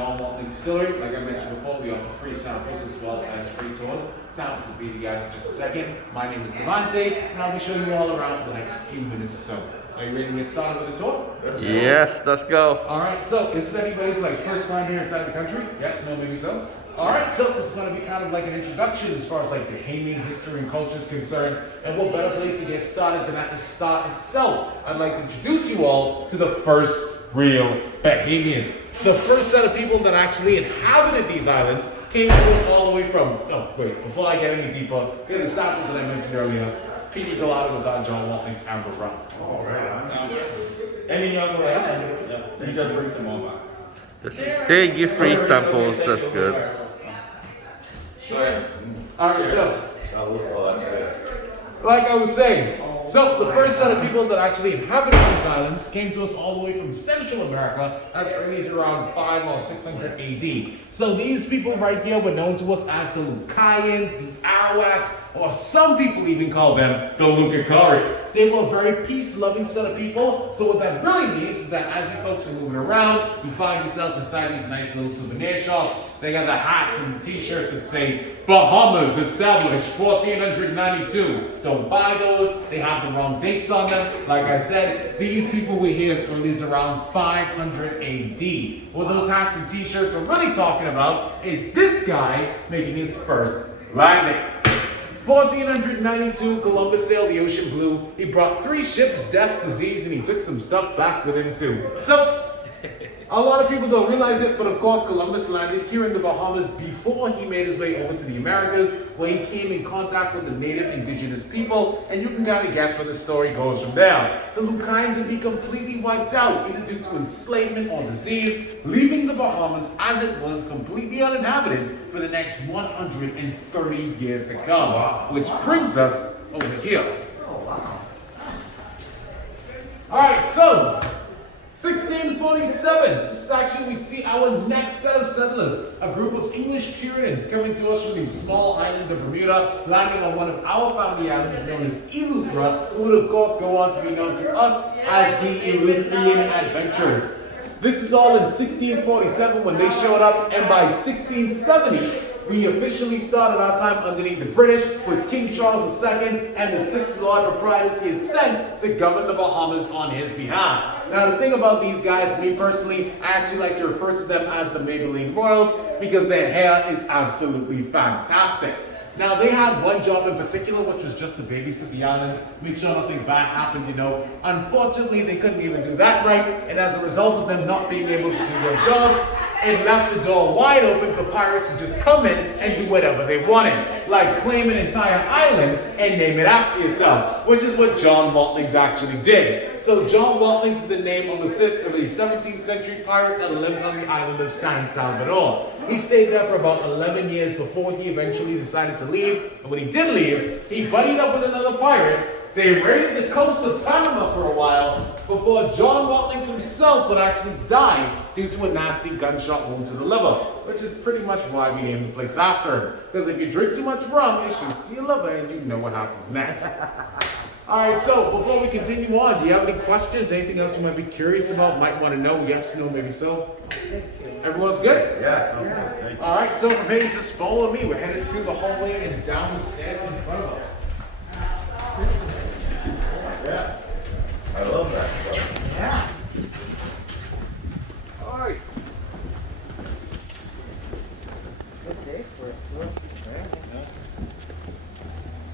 John Walton's Distillery. Like I mentioned before, we offer free samples as well as free tours. Samples will be to you guys in just a second. My name is Devante, and I'll be showing you all around for the next few minutes or so. Are you ready to get started with the tour? Yes, let's go. Alright, so is this anybody's first time here inside the country? Yes, no, maybe so. Alright, so this is going to be kind of like an introduction as far as the Bahamian history and culture is concerned. And what better place to get started than at the start itself? I'd like to introduce you all to the first real Bahamians. The first set of people that actually inhabited these islands came to us all the way from, before I get any deeper, here are the samples that I mentioned earlier. P.D. Colada with John Walton's Amber Rum. All right. Any young go ahead. You just bring some more back. They give free samples, that's good. Alright, so, like I was saying, so the first set of people that actually inhabited these islands came to us all the way from Central America as early as around 5 or 600 AD. So these people right here were known to us as the Lucayans, the Arawaks, or some people even call them the Lucacari. They were a very peace-loving set of people. So what that really means is that as you folks are moving around, you find yourselves inside these nice little souvenir shops. They got the hats and the t-shirts that say, Bahamas established 1492. Don't buy those. They have the wrong dates on them. Like I said, these people were here as early as around 500 AD. What those hats and t-shirts are really talking about is this guy making his first landing. 1492, Columbus sailed the ocean blue. He brought 3 ships, death, disease, and he took some stuff back with him too. So, a lot of people don't realize it, but of course Columbus landed here in the Bahamas before he made his way over to the Americas, where he came in contact with the native indigenous people, and you can kind of guess where the story goes from there. The Lucayans would be completely wiped out, either due to enslavement or disease, leaving the Bahamas as it was completely uninhabited for the next 130 years to come. Which brings us over here. Alright, so 1647, this is actually, we see our next set of settlers, a group of English Puritans coming to us from the small island of Bermuda, landing on one of our family islands known as Eleuthera, who would of course go on to be known to us as the Eleutherian Adventurers. This is all in 1647 when they showed up, and by 1670, we officially started our time underneath the British with King Charles II and the 6 Lord Proprietors he had sent to govern the Bahamas on his behalf. Now the thing about these guys, me personally, I actually like to refer to them as the Maybelline Royals because their hair is absolutely fantastic. Now they had one job in particular, which was just to babysit the islands, make sure nothing bad happened, you know. Unfortunately, they couldn't even do that right, and as a result of them not being able to do their jobs, it left the door wide open for pirates to just come in and do whatever they wanted, like claim an entire island and name it after yourself, which is what John Waltling's actually did. So John Waltling's is the name of a 17th century pirate that lived on the island of San Salvador. He stayed there for about 11 years before he eventually decided to leave, and when he did leave, he buddied up with another pirate. They raided the coast of Panama for a while before John Watling himself would actually die due to a nasty gunshot wound to the liver, which is pretty much why we named the place after him. Because if you drink too much rum, it shoots to your liver and you know what happens next. Alright, so before we continue on, do you have any questions? Anything else you might be curious about? Might want to know? Yes, no, maybe so? Everyone's good? Yeah. Alright, so from here, just follow me. We're headed through the hallway and down the stairs in front of us. Yeah. I love that. Yeah. All right.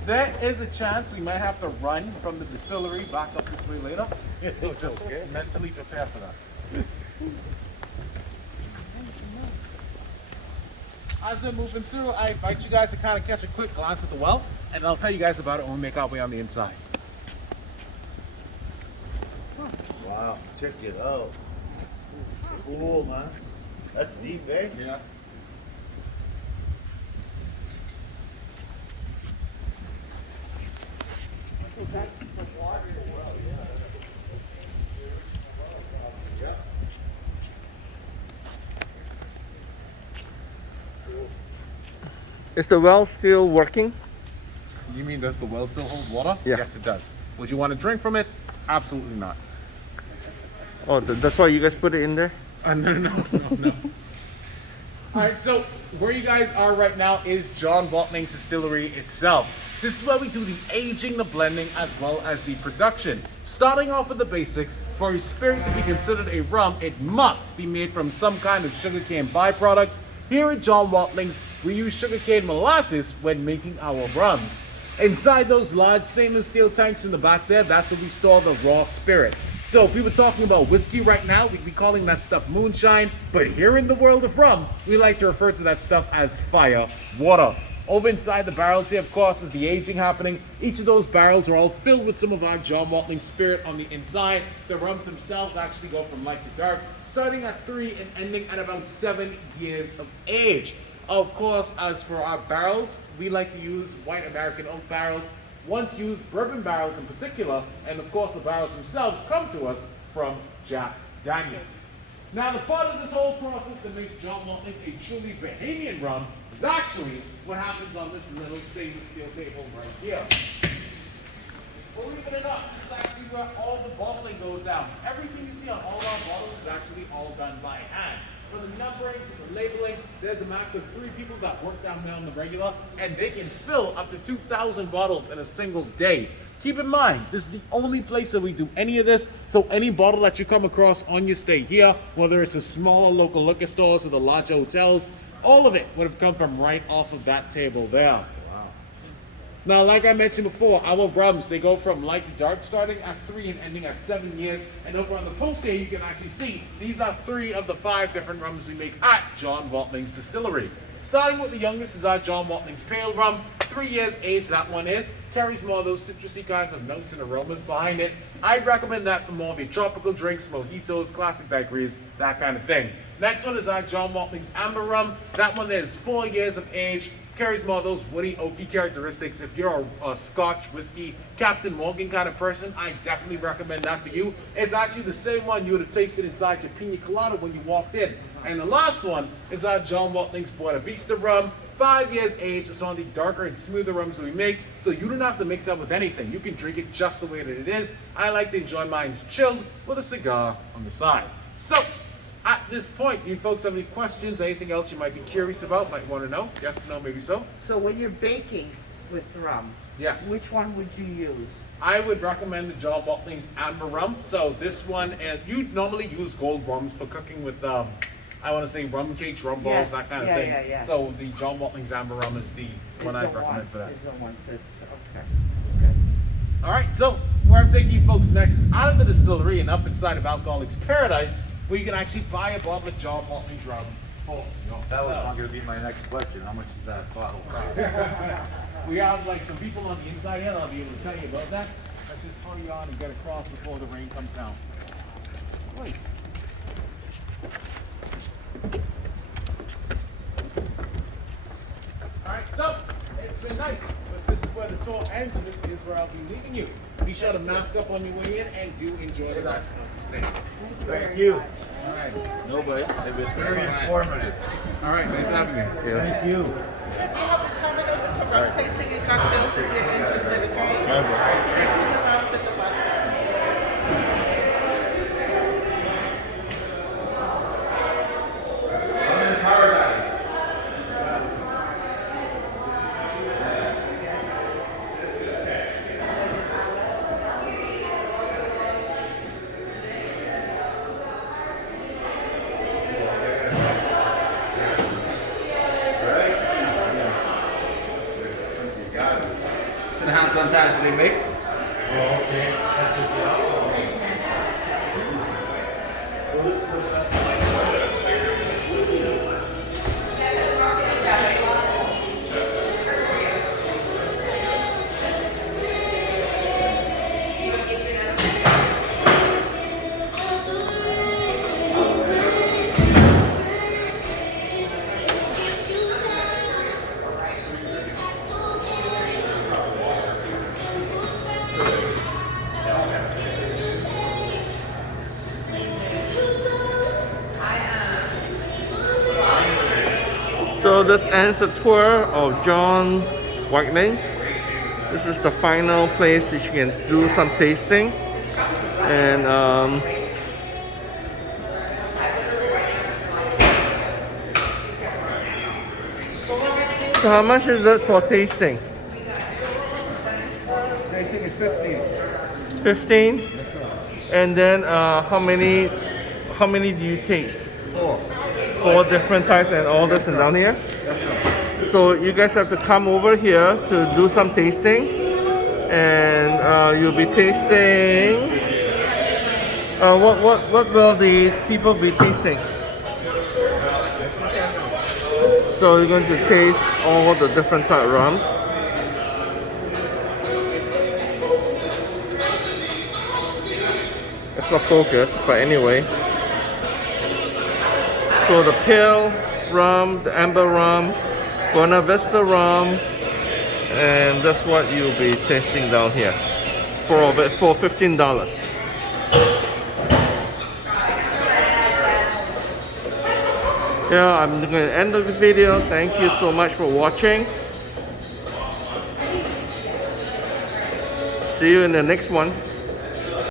There is a chance we might have to run from the distillery back up this way later. So just mentally prepare for that. As we're moving through, I invite you guys to kind of catch a quick glance at the well, and I'll tell you guys about it when we make our way on the inside. Wow, check it out. Cool, man. That's deep, eh? Yeah. Is the well still working? You mean does the well still hold water? Yeah. Yes, it does. Would you want to drink from it? Absolutely not. Oh, that's why you guys put it in there? No. All right, so where you guys are right now is John Watling's Distillery itself. This is where we do the aging, the blending, as well as the production. Starting off with the basics, for a spirit to be considered a rum, it must be made from some kind of sugarcane byproduct. Here at John Watling's, we use sugarcane molasses when making our rums. Inside those large stainless steel tanks in the back there, that's where we store the raw spirit. So if we were talking about whiskey right now, we'd be calling that stuff moonshine, but here in the world of rum, we like to refer to that stuff as fire water. Over inside the barrels here, of course, is the aging happening. Each of those barrels are all filled with some of our John Watling spirit on the inside. The rums themselves actually go from light to dark, starting at 3 and ending at about 7 years of age. Of course, as for our barrels, we like to use white American oak barrels, once used bourbon barrels in particular, and of course the barrels themselves come to us from Jack Daniels. Now the part of this whole process that makes John Watling's a truly Bahamian rum is actually what happens on this little stainless steel table right here. Believe it or not, this is actually where all the bottling goes down. Everything you see on all our bottles is actually all done by hand. From the numbering to the labeling, there's a max of 3 people that work down there on the regular, and they can fill up to 2,000 bottles in a single day. Keep in mind, this is the only place that we do any of this, so any bottle that you come across on your stay here, whether it's the smaller local liquor stores or the larger hotels, all of it would have come from right off of that table there. Wow. Now, like I mentioned before, our rums, they go from light to dark, starting at 3 and ending at 7 years. And over on the poster here, you can actually see these are 3 of the 5 different rums we make at John Watling's Distillery. Starting with the youngest is our John Watling's Pale Rum, 3 years age, that one is. Carries more of those citrusy kinds of notes and aromas behind it. I'd recommend that for more of your tropical drinks, mojitos, classic daiquiris, that kind of thing. Next one is our John Watling's Amber Rum. That one there is 4 years of age. Carries more of those woody, oaky characteristics. If you're a Scotch whiskey Captain Morgan kind of person, I definitely recommend that for you. It's actually the same one you would have tasted inside your pina colada when you walked in. And the last one is our John Watling's Vista Rum. 5 years age. It's one of the darker and smoother rums that we make, so you don't have to mix that with anything. You can drink it just the way that it is. I like to enjoy mine chilled with a cigar on the side. So, at this point, do you folks have any questions, anything else you might be curious about, might want to know? Yes, no, maybe so? So when you're baking with rum, yes, which one would you use? I would recommend the John Watling's Amber Rum. So this one, and you normally use gold rums for cooking with, I want to say rum cakes, rum balls, that kind of thing. Yeah. So the John Watling's Amber Rum is the one I'd recommend for that. Okay. All right, so where I'm taking you folks next is out of the distillery and up inside of Alcoholics Paradise, where you can actually buy a bottle of John Watling's rum. That was not going to be my next question. How much is that bottle cost? We have like some people on the inside here that'll be able to tell you about that. Let's just hurry on and get across before the rain comes down. Wait. Alright, so it's been nice, but this is where the tour ends and this is where I'll be leaving you. Be sure to mask up on your way in and do enjoy the rest of the stay. Thank you. Alright. Nobody. It was very informative. Alright, nice having you. Thank you. We have a terminal for rum tasting and cocktails if you're interested, okay? Next to the rums in the bucket. And how sometimes do they make? Oh, okay. That's good. Well, this is the best. So this ends the tour of John Watling's. This is the final place that you can do some tasting. And So how much is it for tasting? Tasting is 15. 15? And then how many do you taste? 4. 4 different types and all this and down here? That's right. So you guys have to come over here to do some tasting, and you'll be tasting. What will the people be tasting? So you're going to taste all the different type of rums. It's not focused, but anyway. So the pale rum, the amber rum, Vista Rum, and that's what you'll be tasting down here for $15. Yeah, I'm going to end the video. Thank you so much for watching. See you in the next one.